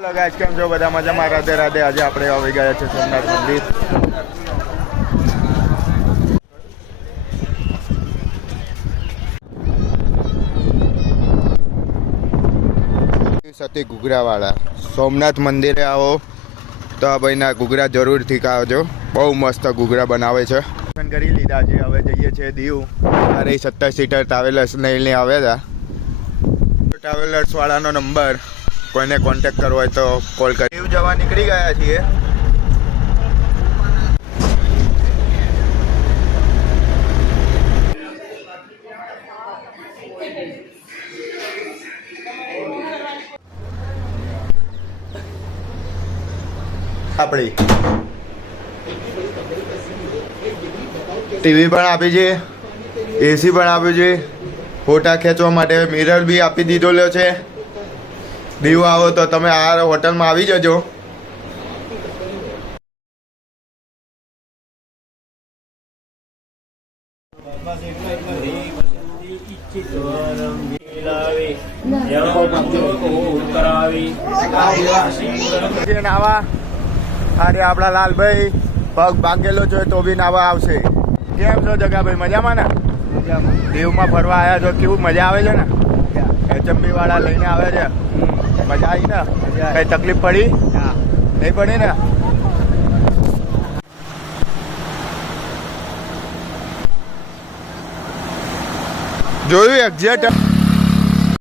Guys કેમ છો બધા મજામાં? રાધે રાધે. આજે આપણે આવી ગયા છે સોમનાથ મંદિર. સતી ઘૂઘરાવાળા સોમનાથ મંદિરે આવો તો આ ભાઈના ઘૂઘરા જરૂરથી ખાવજો. બહુ મસ્ત ઘૂઘરા બનાવે છે. દર્શન કરી લીધા છે, હવે જઈએ છીએ દીવ. અરે 17 સીટર ટ્રાવેલર્સ લઈને આવ્યા હતા. ટ્રાવેલર્સ વાળાનો નંબર કોઈને કોન્ટેક્ટ કરવો હોય તો કોલ કરી. દીવ જવા નીકળી ગયા છીએ. આપણી ટીવી પણ આપી છે, એસી પણ આપ્યું છે, ફોટા ખેંચવા માટે મિરર બી આપી દીધો છે. દીવ આવો તો તમે આ હોટલમાં આવી જજો. નાવા અરે આપણા લાલભાઈ પગ ભાગેલો છે તો બી નાવા આવશે. કેમ છો જગાભાઈ? મજામાં ને? દીવમાં ફરવા આવ્યા છો, કેવું મજા આવે છે ને? HMB વાળા લઈને આવે છે, મજા આવી ને? કઈ તકલીફ પડી નહીં? પડી ને? જોયું એક્ઝેક્ટ